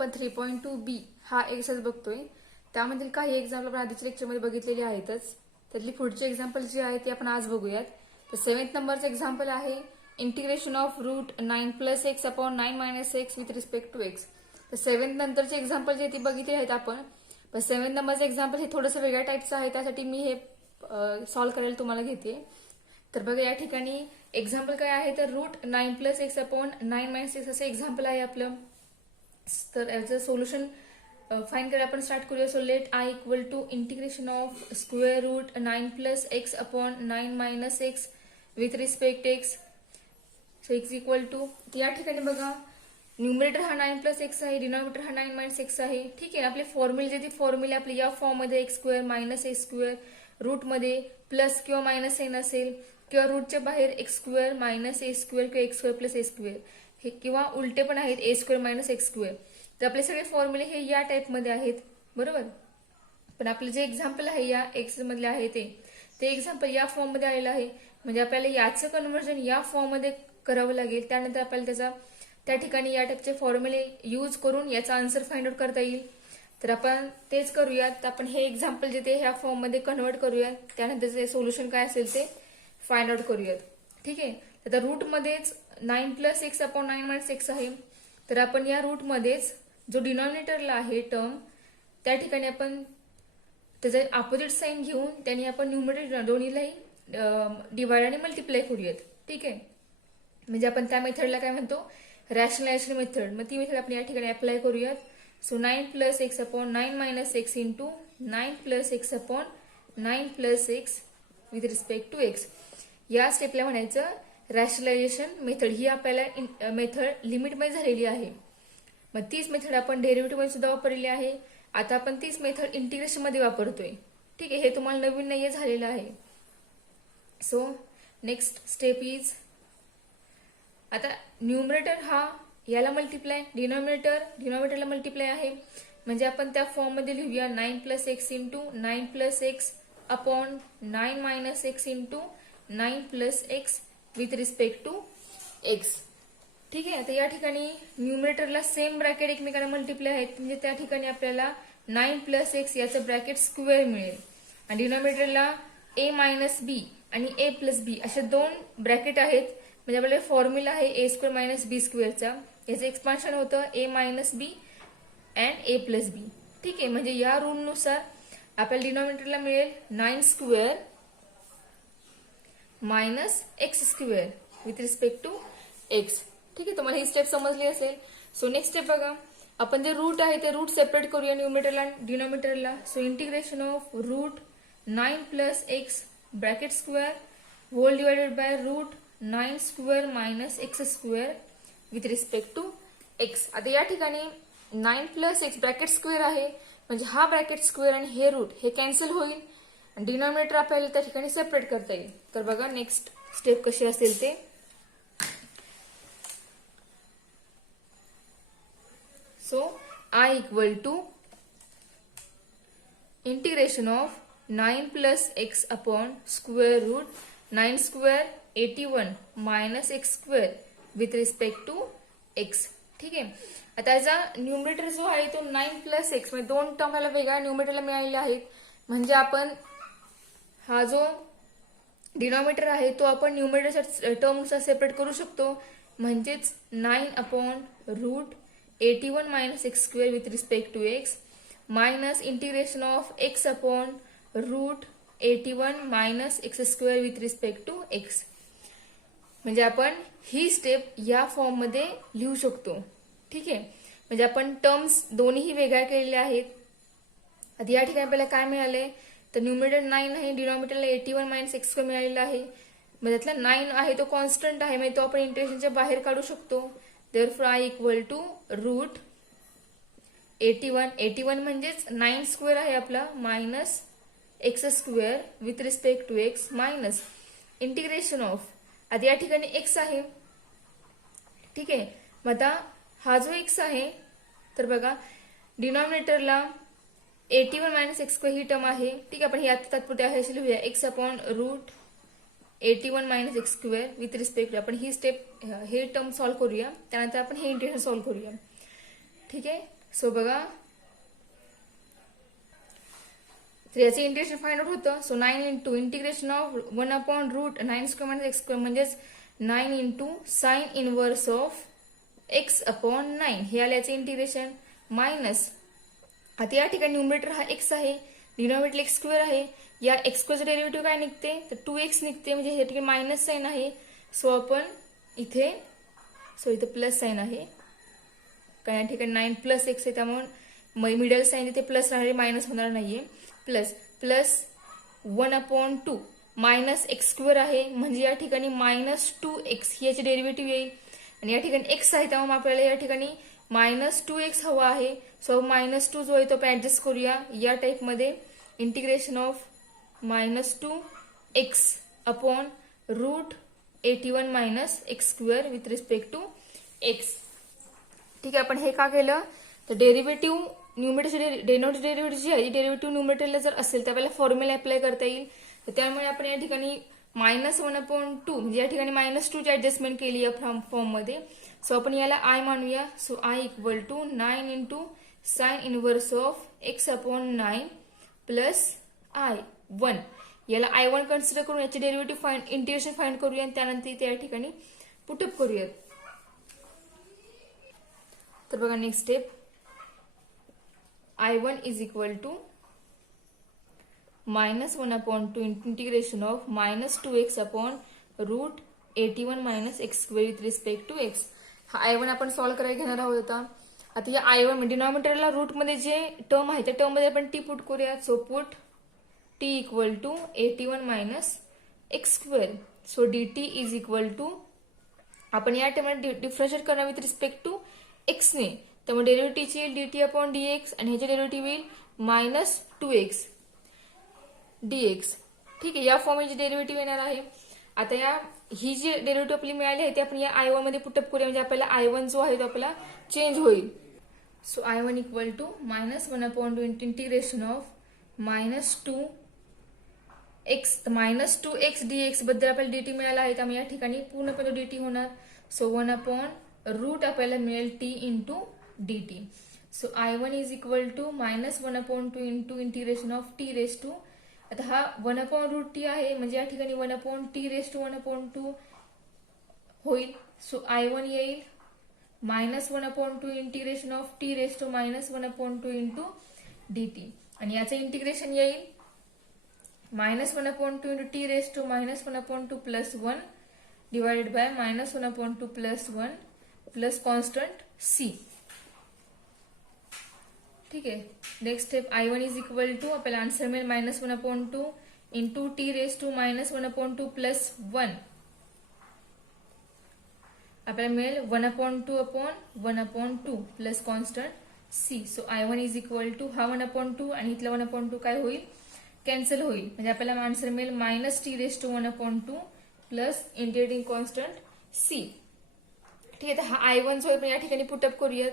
आपण 3.2b हा exercise बघतोय. त्यामधील काही एक्झाम्पल आपण आधीच्या लेक्चरमध्ये बघितलेली आहेतच. त्यातली पुढची एक्झाम्पल जी आहे ती आपण आज बघूयात. तर 7th नंबरचं एक्झाम्पल आहे integration of root 9 plus x upon 9 minus x with respect to x. तर 7th नंतरचे एक्झाम्पल जे ती बघितली आहेत आपण. पण 7th नंबरचं एक्झाम्पल हे थोडंसं वेगळ्या टाईपचं आहे, त्यासाठी मी हे सॉल्व्ह करायला तुम्हाला घेते. तर बघा या ठिकाणी एक्झाम्पल काय आहे, तर root 9 plus x upon 9 minus x असं एक्झाम्पल आहे आपलं. तर याचं सोल्युशन फाइंड करायला आपण स्टार्ट करूया. So let I equal to integration of square root 9 plus x upon 9 minus x with respect x. So x equal to, या ठिकाणी बघा न्यूमरेटर हा 9 प्लस एक्स आहे, डिनॉमिनेटर हा 9 मायनस एक्स आहे. ठीक आहे, आपले फॉर्म्युले जे ती फॉर्म्युले आपली या फॉर्ममध्ये x square minus x square, रूटमध्ये प्लस किंवा मायनस एन असेल, किंवा रूटच्या बाहेर x square minus a square किंवा x square plus a square, हे किंवा उलटे पण आहेत a square minus x square. तर आपले सगळे फॉर्म्युले हे या टाईपमध्ये आहेत, बरोबर. पण आपलं जे एक्झाम्पल आहे या एक्स मधले आहे ते एक्झाम्पल या फॉर्म मध्ये आलेलं आहे. म्हणजे आपल्याला याचं कन्व्हर्जन या फॉर्म मध्ये करावं लागेल. त्यानंतर आपल्याला त्या ठिकाणी या टाईपचे फॉर्म्युले यूज करून याचा आन्सर फाइंड आउट करता येईल. तर आपण तेच करूयात. आपण हे एक्झाम्पल जे ते ह्या फॉर्म मध्ये कन्वर्ट करूयात, त्यानंतर सोल्युशन काय असेल ते फाइंड आउट करूयात. ठीक आहे, आता रूट मध्येच 9 plus x upon 9 minus x आहे. तर आपण या रूट मध्येच जो डिनॉमिनेटरला आहे टर्म, त्या ठिकाणी आपण त्याचं अपोजिट साइन घेऊन त्यांनी आपण न्यूमरेटर दोन्हीलाही डिवाइड आणि मल्टिप्लाय करूयात. ठीक आहे, म्हणजे आपण त्या मेथडला काय म्हणतो, रॅशनलायझेशन मेथड. मग ती मेथड आपण या ठिकाणी अप्लाय करूयात. सो 9 plus x upon 9 minus x into 9 plus x upon 9 plus x with respect to x. या स्टेपला म्हणायचं रॅशनलायझेशन मेथड. ही आपल्याला मेथड लिमिटमध्ये झालेली आहे. मग तीच मेथड आपण डेरिव्हेटिव्ह मध्ये सुद्धा वापरलेली आहे. आता आपण तीच मेथड इंटिग्रेशन मध्ये वापरतोय. ठीक आहे, हे तुम्हाला नवीन नाहीये, झालेलं आहे. सो नेक्स्ट स्टेप इज, आता न्यूमरेटर हा याला मल्टिप्लाय, डिनॉमिनेटरला मल्टिप्लाय आहे. म्हणजे आपण त्या फॉर्म मध्ये लिहूया 9 plus x into 9 plus x upon 9 minus x into 9 plus x with respect to x. ठीक आहे, आता या ठिकाणी न्यूमरेटरला सेम ब्रॅकेट एकमेकांना मल्टिप्लाय आहेत, म्हणजे त्या ठिकाणी आपल्याला 9 प्लस एक्स याचं ब्रॅकेट स्क्वेअर मिळेल. आणि डिनॉमिनेटरला ए मायनस बी आणि ए प्लस बी असे दोन ब्रॅकेट आहेत. म्हणजे आपल्याला फॉर्म्युला आहे ए स्क्वेअर मायनस बी स्क्वेअरचा, याचं एक्सपान्शन होतं a minus b and a plus b. ठीक आहे, म्हणजे या रूलनुसार आपल्याला डिनॉमिनेटरला मिळेल 9 square minus x square with respect to x. ठीक आहे, तुम्हाला ही स्टेप समजली असेल. सो नेक्स्ट स्टेप बघा, आपण जे रूट आहे ते रूट सेपरेट करूया न्यूमरेटरला डिनॉमिनेटरला. So integration of root 9 plus x bracket square whole divided by root 9 square minus x square with respect to x. आता या ठिकाणी 9 प्लस एक्स ब्रॅकेट स्क्वेअर आहे, म्हणजे हा ब्रॅकेट स्क्वेअर आणि हे रूट हे कॅन्सल होईल आणि डिनॉमिनेटर आपल्याला त्या ठिकाणी सेपरेट करता येईल. तर बघा नेक्स्ट स्टेप कशी असेल ते. So I equal to integration of 9 plus x upon square root 9 square 81 minus x square with respect to x. ठीक आहे, आता याचा न्यूमरेटर जो आहे तो 9 प्लस एक्स, म्हणजे दोन टर्म ह्याला वेगळ्या न्यूमरेटरला मिळालेले आहेत. म्हणजे आपण हा जो डिनॉमिनेटर आहे तो आपण न्यूमरेटरच्या टर्मनुसार सेपरेट करू शकतो. म्हणजेच 9 upon root 81 minus x square with respect to x minus integration of x upon root 81 minus x square with respect to x. म्हणजे आपण ही स्टेप या फॉर्म मध्ये लिहू शकतो. ठीक आहे, म्हणजे आपण टर्म्स दोन्ही वेगळ्या केलेल्या आहेत. आता या ठिकाणी आपल्याला काय मिळालंय, तर न्यूमरेटर 9 आहे, डिनॉमिनेटरला 81 मायनस एक्स स्क्वेअर मिळालेला आहे. म्हणजे त्यातला 9 आहे तो कॉन्स्टंट आहे, म्हणजे तो आपण इंटिग्रेशनच्या बाहेर काढू शकतो. Therefore I equal to root 81 म्हणजेच 9 स्क्वेअर आहे आपला minus x square with respect to x minus integration of, आता या ठिकाणी एक्स आहे. ठीक आहे, मग आता हा जो एक्स आहे, तर बघा डिनॉमिनेटरला 81 मायनस एक्स स्क्वेअर ही टर्म आहे. ठीक आहे, आपण ही आता तात्पुरते आहे अशी लिहूया x upon root 81 minus x square with respect. आपण ही स्टेप हे टर्म सॉल्व्ह करूया, त्यानंतर आपण हे इंटिग्रेशन सॉल्व्ह करूया. ठीक आहे, सो बघा, तर याचे इंटिग्रेशन फाइंड आउट होतं. सो 9 इंटू इंटिग्रेशन ऑफ 1/√9² म्हणजेच 9 into sine inverse of x/9 हे आले याचे इंटिग्रेशन. मायनस, आता या ठिकाणी न्यूमरेटर हा x आहे, डिनॉमिनेटर x² आहे. या x² डेरिव्हेटिव्ह काय निघते, तर 2x निघते, म्हणजे हे ठिकाणी मायनस साइन आहे. सो आपण इथे प्लस साइन आहे, कारण या ठिकाणी 9 प्लस x आहे, त्यामुळे मिडल साइन इथे प्लस राहणारे, मायनस होणार नाहीये. प्लस 1/2 मायनस x² आहे, म्हणजे या ठिकाणी -2x ही याची डेरिव्हेटिव्ह येईल. आणि या ठिकाणी x आहे, त्यामुळे आपल्याला या ठिकाणी -2x हवा आहे. सो -2 जो आहे तो आपण ऍडजस्ट करूया. या टाइपमध्ये integration of -2x/√81 - x² with respect to x. ठीक आहे, आपण हे का केलं, तर डेरिव्हेटिव्ह न्यूमरेटर डेरिव्हेटिव्ह जी आहे, डेरिव्हेटिव्ह न्यूमरेटरला जर असेल तर आपल्याला फॉर्म्युला अप्लाय करता येईल. तर त्यामुळे आपण या ठिकाणी -1/2 म्हणजे या ठिकाणी -2 ची ऍडजस्टमेंट केली या फॉर्ममध्ये. सो आपण याला I मानूया. So I = 9 into sine inverse of x/9 plus I1. याला I1 कन्सिडर करून याचे डेरिव्हेटिव्ह इंटिग्रेशन फाइंड करूया आणि त्यानंतर त्या ठिकाणी पुटअप करूयात. तर बघा, next step, I1 is equal to -1/2 integration of -2x/√81 - x² with respect to x. हा I1 आपण सॉल्व्ह करायला घेणार आहोत. आता या I1 डिनॉमिनेटरला रूट मध्ये जे टर्म आहे त्या टर्म मध्ये आपण t पुट करूया. So put t = 81 - x². So dt is equal to, आपण या टर्मला डिफरन्शिएट करणार विथ रिस्पेक्ट टू x ने, त्यामुळे डेरिव्हेटिव्ह येईल dt/dx आणि ह्याचे डेरिव्हेटिव्ह येईल -2x dx. ठीक आहे, या फॉर्मचे डेरिव्हेटिव्ह येणार आहे. आता ही जी डेरिव्हेटिव्ह आपली मिळाली आहे ती आपण या I1 मध्ये पुटअप करूया, म्हणजे आपल्याला I1 जो आहे तो आपला चेंज होईल. So I1 = -1/2 integration of -2x dx बद्दल आपल्याला dt मिळाला आहे, त्यामुळे या ठिकाणी पूर्णपणे dt होणार. सो 1/√, आपल्याला मिळेल t into dt. So I1 is equal to -1/2 into integration of t raise to, आता हा 1/√t आहे, म्हणजे या ठिकाणी 1/t⁻² होईल. सो I1 येईल -1/2 integration of t raise to -1/2 into dt. आणि याचं इंटिग्रेशन येईल -1/2 into t raise to -1/2 plus 1 divided by -1/2 plus 1 plus constant c. ठीक आहे, next step, I1 is equal to, आपल्याला आन्सर मिळेल -1/2 into t raise to -1/2 plus 1, आपल्याला मिळेल 1/2 plus constant c. So I1 is equal to, हा 1/2 आणि इथला 1/2 काय होईल, कॅन्सल होईल, म्हणजे आपल्याला आन्सर मिळेल -t raise to 1/2 plus integrating constant c. ठीक आहे, तर हा I1 जो आहे या ठिकाणी पुटअप करूयात.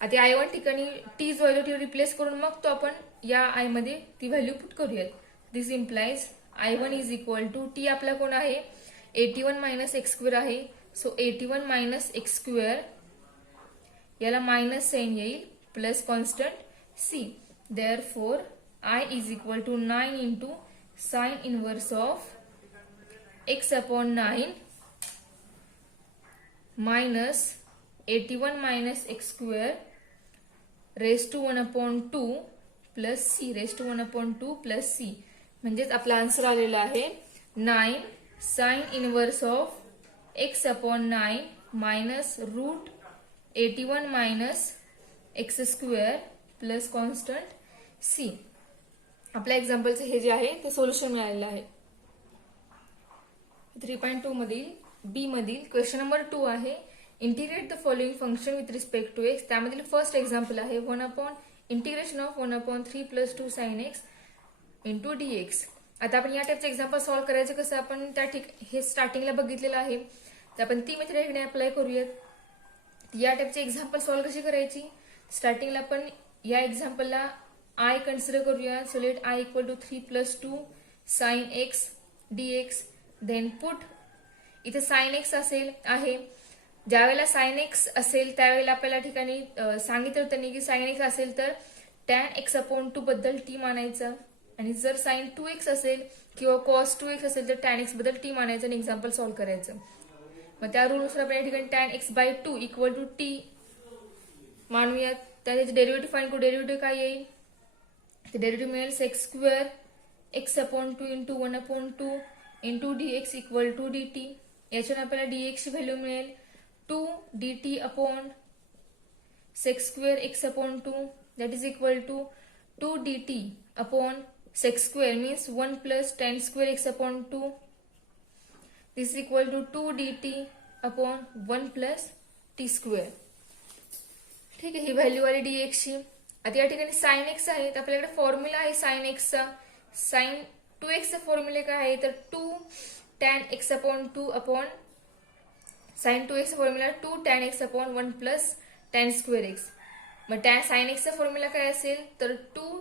आता I1 ठिकाणी t जो आहे तो रिप्लेस करून मग तो आपण या I मध्ये ती व्हॅल्यू पुट करूयात. This implies I1 is equal to, t आपला कोण आहे, 81 - x² आहे. सो 81 - x², याला मायनस साइन येईल plus constant c. Therefore I is equal to 9 into sine inverse of x/9 minus 81 - x² raise to 1/2 plus c raise to 1/2 plus c, म्हणजेच आपला answer आलेला आहे 9 sine inverse of x/9 minus √81 - x² plus constant c. आपल्या एक्झाम्पलचे हे जे आहे ते solution मिळालेलं आहे. 3.2 मधील बी मधील क्वेश्चन नंबर 2 आहे, integrate the following function with respect to x. त्यामधील फर्स्ट एक्झाम्पल आहे 1/इंटिग्रेशन of 1/3 + 2 sin x into dx. आता आपण या टाइपचे एक्झाम्पल सॉल्व्ह करायचं कसं, आपण हे स्टार्टिंगला बघितलेलं आहे, तर आपण ती मेथड इकडे अप्लाय करूयात. या टाइपचे एक्झाम्पल सॉल्व्ह कशी करायची, स्टार्टिंगला आपण या एक्झाम्पलला I कन्सिडर करूया. So let I = 3 + 2 sin x dx. Then put, इथे sin x असेल आहे, ज्यावेळेला साइन एक्स असेल त्यावेळेला आपल्याला ठिकाणी सांगितलं होतं त्यांनी की साइन एक्स असेल तर टॅन एक्स अपॉन 2 बद्दल टी मानायचं, आणि जर साइन 2x असेल किंवा कॉस 2x असेल तर टॅन एक्स बद्दल टी मानायचं आणि एक्झाम्पल सॉल्व्ह करायचं. मग त्या रूलनुसार आपण या ठिकाणी tan x by 2 equal to t मानूयात. त्याचे डेरिव्हेटिव्ह फाईंड करू. डेरिव्हेटिव्ह काय येईल, ते डेरिव्हेटिव्ह मिळेल sec square x upon 2 into 1 upon 2 into d x equal to d t. याच्याने आपल्याला डी एक्सची व्हॅल्यू मिळेल 2 d t upon sec square x upon 2 that is equal to 2 dt upon sec square means 1 plus tan square x upon 2. This is equal to 2 dt upon 1 plus t square. ठीक आहे, ही value आली dx ची. आता या ठिकाणी sin x आहे तर आपल्याकडे फॉर्म्युला आहे sin x चा. sin 2x चा फॉर्म्युला काय आहे तर 2 tan x upon 2 upon sin 2x चा formula 2 tan x upon 1 plus tan square x. मग टॅन साइन एक्सचा फॉर्म्युला काय असेल तर 2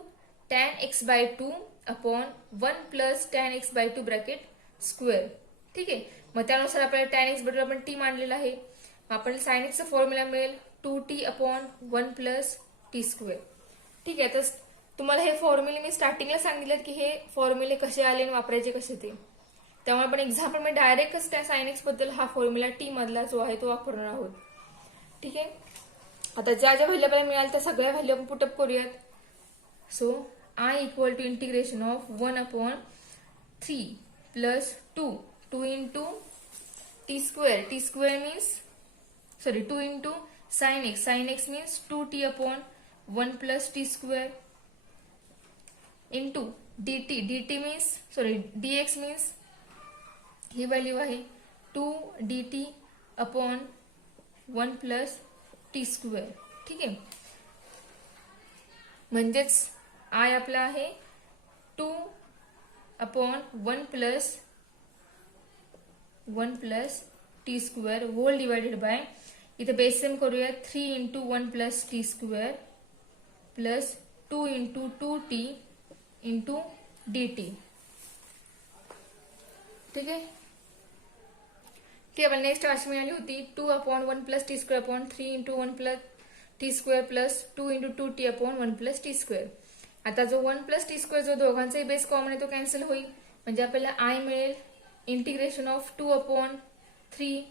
tan x by 2 upon 1 plus tan x by 2 bracket square. ठीक आहे, मग त्यानुसार आपल्याला टॅन एक्स बद्दल आपण टी मांडलेला आहे. आपण साइन एक्सचा फॉर्म्युला मिळेल 2t upon 1 plus t square. ठीक आहे, तर तुम्हाला हे फॉर्म्युले मी स्टार्टिंगला सांगितलं की हे फॉर्म्युले कसे आले आणि वापरायचे कसे ते. त्यामुळे आपण एक्झाम्पल मध्ये डायरेक्टच त्या साइन एक्स बद्दल हा फॉर्म्युला टी मधला जो आहे तो वापरणार आहोत. ठीक आहे, आता ज्या ज्या व्हॅल्यू आपल्याला मिळाल त्या सगळ्या व्हॅल्यू आपण पुटअप करूयात. So I equal to integration of 1 upon 3 plus 2 into t square means 2 into sine x means 2t upon 1 plus t square into dt means dx means ही व्हॅल्यू आहे 2 dt upon 1 plus t square. ठीक आहे, म्हणजेच I आपला आहे 2 upon 1 plus t square whole divided by, इथे base same करूया 3 into 1 plus t square plus 2 into 2t into d T. ठीक आहे, ती आपल्याला नेक्स्ट अशी मिळाली होती 2 upon 1 plus t square upon 3 into 1 plus t square plus 2 into 2t upon 1 plus t square. आता जो 1 प्लस टी स्क्वेअर जो दोघांचाही बेस कॉमन आहे तो कॅन्सल होईल, म्हणजे आपल्याला आय मिळेल इंटिग्रेशन ऑफ 2 अपॉन 3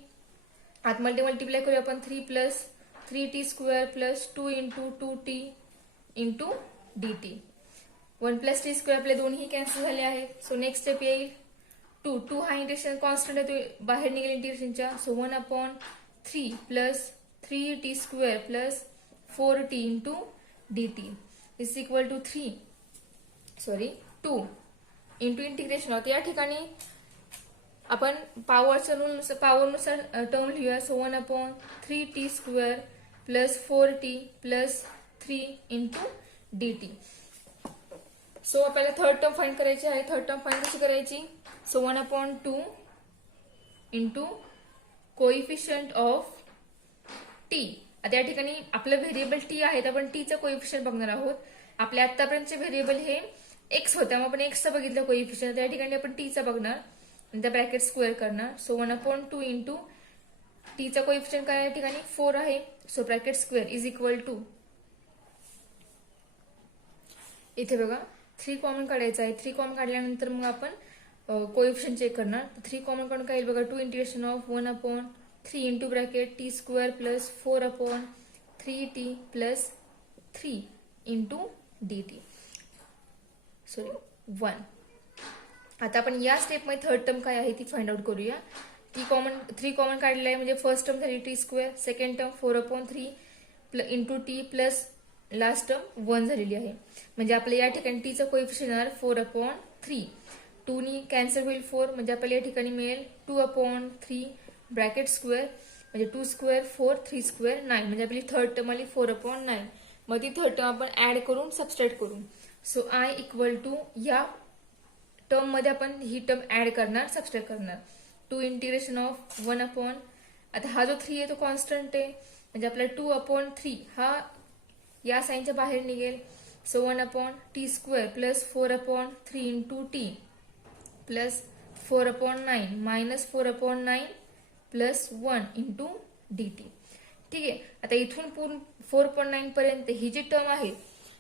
आतमध्ये मल्टिप्लाय करूया आपण 3 plus 3t square plus 2 into 2t into d T. 1 plus t square आपले दोन्ही कॅन्सल झाले आहेत. सो नेक्स्ट स्टेप येईल 2 हा इंटिग्रेशन कॉन्स्टंट आहे तो बाहेर निघेल इंटिग्रेशनच्या. So 1 upon 3 plus 3t square plus 4t into d t is equal to 2 into integration होते. या ठिकाणी आपण पॉवरनुसार टर्म लिहूया. So 1 upon 3t square plus 4t plus 3 into d t. So आपल्याला थर्ड टर्म फाइंड करायची आहे. थर्ड टर्म फाइंड कशी करायची. So 1 upon 2 into coefficient of t. आता या ठिकाणी आपलं व्हेरिएबल टी आहे तर आपण टीचं कोइफिशियंट बघणार आहोत. आपल्या आतापर्यंतचे व्हेरिएबल हे एक्स होते, मग आपण एक्सचं बघितलं कोइफिशियंट, त्या ठिकाणी आपण टीचं बघणार आणि त्या ब्रॅकेट स्क्वेअर करणार. सो 1 अपॉन 2 इंटू टीचा कोइफिशियंट काय या ठिकाणी 4 आहे. So bracket square is equal to, इथे बघा 3 कॉमन काढायचं आहे. 3 कॉमन काढल्यानंतर मग आपण कोइफिशियंट चेक करणार. 3 कॉमन काढून काय येईल बघा 2 integration of 1 upon 3 into bracket T square plus 4 upon 3t plus 3 into d T 1. आता आपण या स्टेपमध्ये थर्ड टर्म काय आहे ती फाइंड आउट करूया. 3 कॉमन काढलेला आहे म्हणजे फर्स्ट टर्म झाली T square, second term 4 upon 3 into T plus last term 1 झालेली आहे. म्हणजे आपल्या या ठिकाणी टीचं कोइफिशियंट येणार 4 अपॉन 3. 2 नी कॅन्सल होईल 4, म्हणजे आपल्याला या ठिकाणी मिळेल 2 अपॉन 3 ब्रॅकेट स्क्वेअर म्हणजे 2 स्क्वेअर 4 3 स्क्वेअर 9, म्हणजे आपली थर्ड टर्म आली 4 अपॉन 9. मग ती थर्ड टर्म आपण ऍड करून सबस्ट्रॅक्ट करू. सो आय इक्वल टू या टर्म मध्ये आपण ही टर्म ऍड करणार, सबस्ट्रॅक्ट करणार. 2 इंटिग्रेशन ऑफ 1 अपॉन, आता हा जो 3 आहे तो कॉन्स्टंट आहे म्हणजे आपला 2 अपॉन 3 हा या साइनच्या बाहेर निघेल. So 1 upon t square plus 4 upon 3 into T plus 4 upon 9 minus 4 upon 9 plus 1 into dt. ठीक आहे, आता इथून पूर्ण 4.9 पर्यंत ही जी टर्म आहे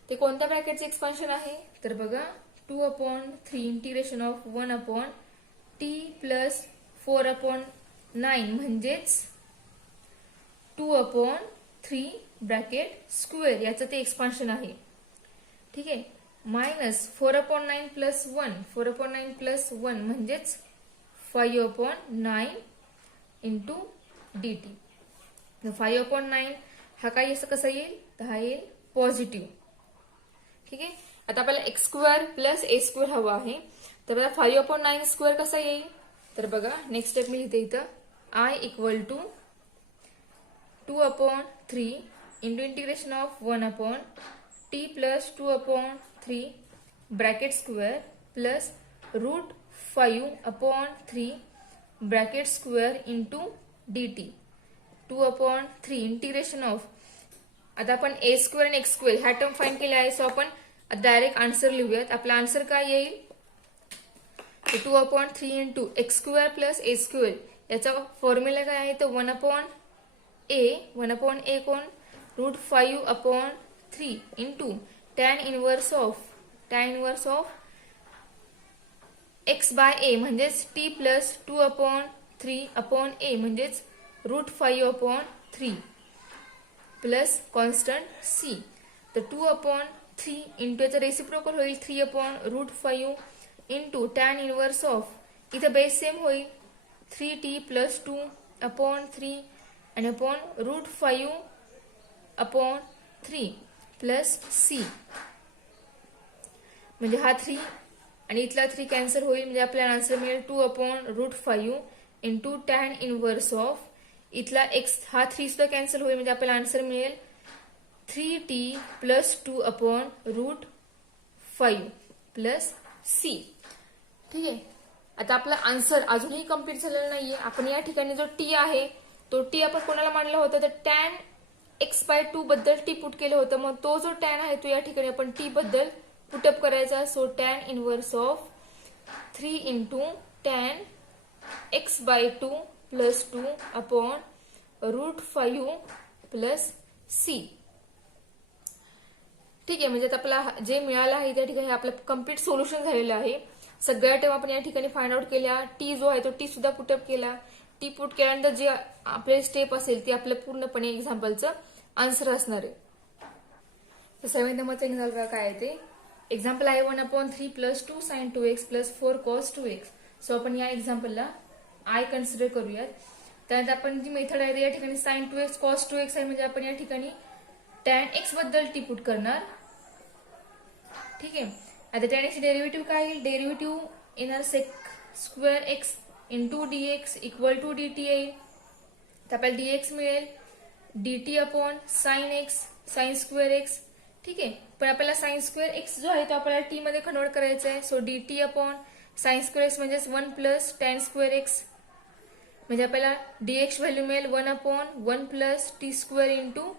ते कोणत्या ब्रॅकेटचे एक्सपान्शन आहे तर बघा 2/3 इंटिग्रेशन ऑफ 1/t प्लस 4/9 म्हणजेच 2/3 ब्रॅकेट स्क्वेअर याचं ते एक्सपान्शन आहे. ठीक आहे, मायनस 4/9 प्लस 1 4/9 प्लस 1 म्हणजेच 5/9 इंटू dt. 5/9 हा काही असं कसा येईल तर हा येईल पॉझिटिव्ह. ठीक आहे, आता आपल्याला x square plus a square हवा आहे तर बघा 5/9 स्क्वेअर कसा येईल तर बघा नेक्स्ट स्टेप मी लिहिते इथं I equal to 2/3 into integration of 1/t plus 2/3 bracket square plus √5/3 bracket square into dt. 2/3 integration of, आता आपण ए स्क्वेअर आणि एक्स स्क्वेअर ह्या टर्म फाइंड केल्या आहे सो आपण डायरेक्ट आन्सर लिहूयात. आपला आन्सर काय येईल 2/3 into x square plus a square याचा फॉर्म्युला काय आहे तर 1/a कोण √5/3 into tan inverse of x by a म्हणजेच t प्लस 2/3/a म्हणजेच √5/3 प्लस कॉन्स्टंट c. तर 2/3 इंटू याचा रेसिप्रोकल होईल 3/√5 इंटू tan इनवर्स ऑफ, इथं बेस सेम होईल 3t प्लस 2/3 आणि अपॉन √5/3 प्लस c. म्हणजे हा 3 आणि इथला 3 कॅन्सल होईल म्हणजे आपल्याला आन्सर मिळेल 2/√5 इंटू tan इनवर्स ऑफ, इथला x हा 3 सुद्धा कॅन्सल होईल म्हणजे आपल्याला आन्सर मिळेल 3t प्लस 2/√5 प्लस c. ठीक आहे, आता आपला आन्सर अजूनही कम्प्लीट झालेला नाहीये. आपण या ठिकाणी जो टी आहे तो टी आपण कोणाला मांडला होता तर tan x/2 बद्दल टी पुट केलं होतं. मग तो जो tan आहे तो या ठिकाणी आपण टी बद्दल पुटअप करायचा. So tan inverse of 3 into tan x/2 plus 2 upon √5 plus c. ठीक आहे, म्हणजे आता आपला जे मिळालं आहे त्या ठिकाणी आपलं कम्प्लीट सोल्युशन झालेलं आहे. सगळ्या टर्म आपण या ठिकाणी फाइंड आउट केल्या. टी जो आहे तो टी सुद्धा पुटअप केला. टी पुट केल्यानंतर जे आपले स्टेप असेल ते आपलं पूर्णपणे एक्झाम्पलचं आन्सर असणार आहे. तर 7th नंबरचं एक्झाम्पल काय आहे ते एक्झाम्पल आहे 1/3 plus 2 sin 2x plus 4 cos 2x. So आपण या एक्झाम्पलला आय कन्सिडर करूयात. त्यानंतर आपण जी मेथड आहे या ठिकाणी sin 2x cos 2x आहे म्हणजे आपण या ठिकाणी tan x बद्दल टी पुट करणार. ठीक आहे, आता tan x डेरिव्हेटिव्ह काय येईल डेरिव्हेटिव्ह येणार sec square x into dx equal to dt येईल. तर आपल्याला dx मिळेल dt upon sine x sine square x. ठीक आहे, पण आपल्याला साइन स्क्वेअर x जो आहे तो आपल्याला t मध्ये कन्वर्ट करायचा आहे. So dt upon sign square x म्हणजेच 1 प्लस tan स्क्वेअर x म्हणजे आपल्याला dx व्हॅल्यू मिळेल 1/1 plus t square into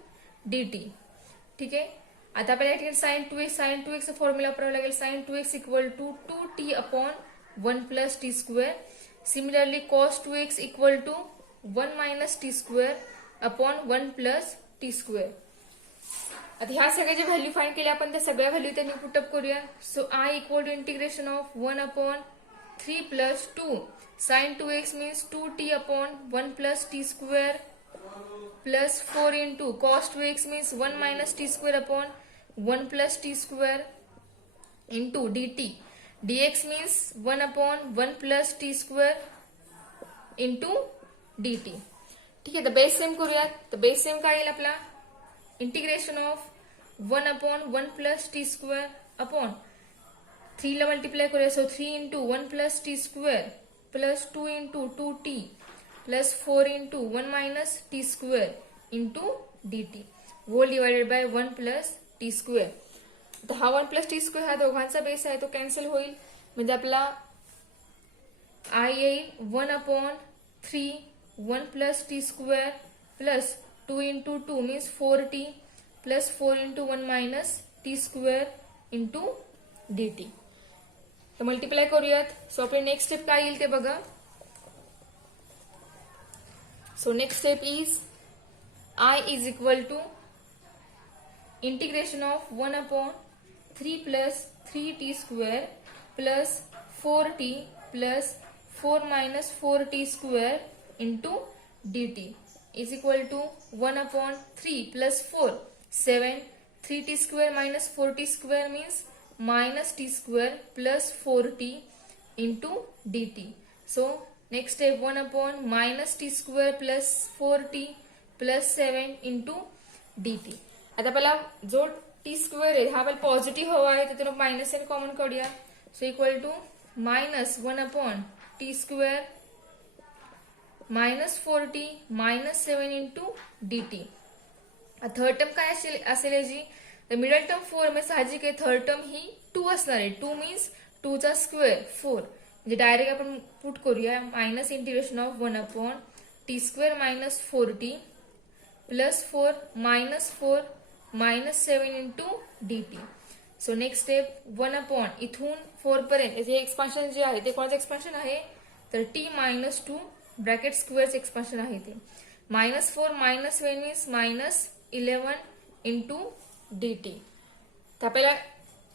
dt. ठीक आहे, आता आपल्याला या ठिकाणी साइन 2x चा फॉर्म्युला वापरावा लागेल. Sine 2x equal to 2t upon 1 plus t square. Similarly cos 2x equal to 1 minus t square upon 1 plus t square. आता ह्या सगळ्या ज्या व्हॅल्यू फाइंड केल्या आपण त्या सगळ्या व्हॅल्यू त्यांनी पुटअप करूया. So I equal to integration of 1/3 plus 2 sine 2x means 2t upon 1 plus t square plus 4 into cos 2x means 1 minus t square upon 1 plus t square into dt. dx means 1/1 plus t square into dt. ठीक आहे, तर base same करूयात. तर base same काय येईल आपला integration of 1/1 plus t square upon 3 ला multiply करूया. So 3 into 1 plus t square plus 2 into 2t plus 4 into 1 minus t square into dt whole divided by 1 plus t square. तर हा 1 plus t square हा दोघांचा base आहे तो cancel होईल म्हणजे आपला आय येईल 1/3 1 plus t square plus 2 into 2 means 4t plus 4 into 1 minus t square into dt. तर मल्टिप्लाय करूयात. सो आपले नेक्स्ट स्टेप काय येईल ते बघा. So next step is I is equal to integration of 1 upon 3 plus 3t square plus 4t plus 4 minus 4t square into dt is equal to 1 upon 3 plus 4, 7, 3t square minus 4t square means minus t square plus 4t into dt. So next step 1 upon minus t square plus 4t plus 7 into dt. आता आपल्याला जो T square आहे हा आपल्याला positive हवा आहे, त्यातून minus n common काढूया. So equal to minus 1 upon t square minus 4t minus 7 into dt. Third term काय असेल याची, तर मिडल टर्म 4 म्हणजे साहजिक आहे थर्ड टर्म ही 2 असणार आहे. 2 मीन्स 2 चा स्क्वेअर 4, म्हणजे डायरेक्ट आपण पुट करूया minus integration of 1 upon t square minus 4t plus 4 minus 4 minus 7 into dt. So next step 1 upon इथून 4 पर्यंत हे एक्सपान्शन जे आहे ते कोणाचं एक्सपान्शन आहे, तर t मायनस 2 ब्रॅकेट स्क्वेअरचं एक्सपान्शन आहे ते minus 4 minus 7 means minus 11 into dt. तर आपल्याला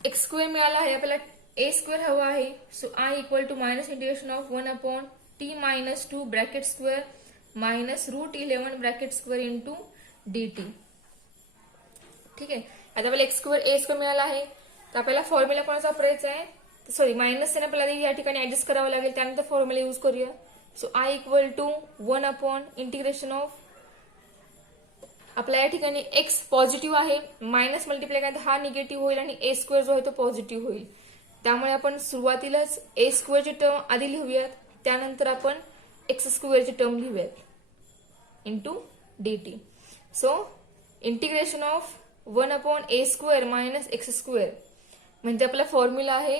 एक्स स्क्वेअर मिळाला आहे, आपल्याला ए स्क्वेअर हवा आहे. So I equal to minus integration of 1 upon t minus 2 bracket square minus root 11 bracket square into dt. ठीक आहे. आता आपल्याला एक्स स्क्वेअर ए स्क्वेअर मिळाला आहे, तर आपल्याला फॉर्म्युला कोणाचा वापरायचा आहे, सॉरी मायनस ने आपल्याला या ठिकाणी ऍडजस्ट करावं लागेल, त्यानंतर फॉर्म्युला यूज करूया. So I equal to 1 upon integration of, आपला या ठिकाणी एक्स पॉझिटिव्ह आहे, मायनस मल्टिप्लाय केल्यानंतर हा निगेटिव्ह होईल आणि ए स्क्वेअर जो आहे तो पॉझिटिव्ह होईल. त्यामुळे आपण सुरुवातीलाच ए स्क्वेअरची टर्म आधी लिहूयात, त्यानंतर आपण एक्स स्क्वेअरची टर्म लिहूयात into dt. So integration of 1 upon a square minus x square म्हणजे आपला फॉर्म्युला आहे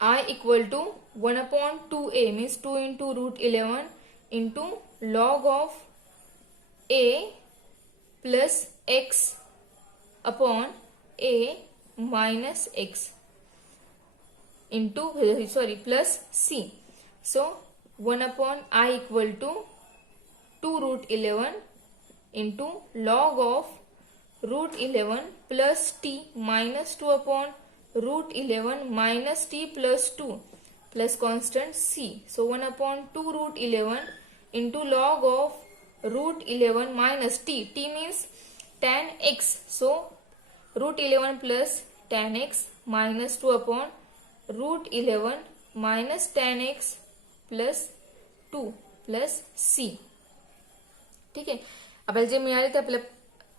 I equal to 1 upon 2a means 2 into root 11 into log of a plus x upon a minus x into sorry plus c. So 1 upon I equal to 2 root 11 into log of root 11 plus t minus 2 upon root 11 minus t plus 2 plus constant c. So 1 upon 2 root 11 into log of root 11 minus t, t means tan x. So root 11 plus tan x minus 2 upon root 11 minus tan x plus 2 plus c. ठीक आहे. आपल्याला जे मिळाले ते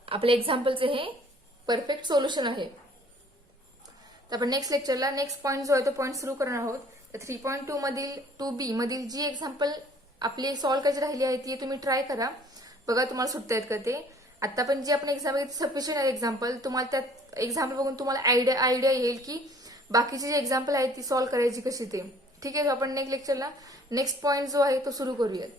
आपल्या एक्झाम्पलचे हे perfect solution आहे. तर आपण नेक्स्ट लेक्चरला नेक्स्ट पॉईंट जो आहे तो पॉईंट सुरू करणार आहोत. तर 3.2 मधील 2b मधील जी एक्झाम्पल आपली सॉल्व्ह करायची राहिली आहे ती तुम्ही ट्राय करा, बघा तुम्हाला सुटता येत का ते. आता पण जे आपण एक्झाम सफिशियंट आहे एक्झाम्पल, तुम्हाला त्यात एक्झाम्पल बघून तुम्हाला आयडिया येईल की बाकीची जी एक्झाम्पल आहे ती सॉल्व्ह करायची कशी ते. ठीक आहे. आपण नेक्स्ट लेक्चरला नेक्स्ट पॉईंट जो आहे तो सुरू करूयात.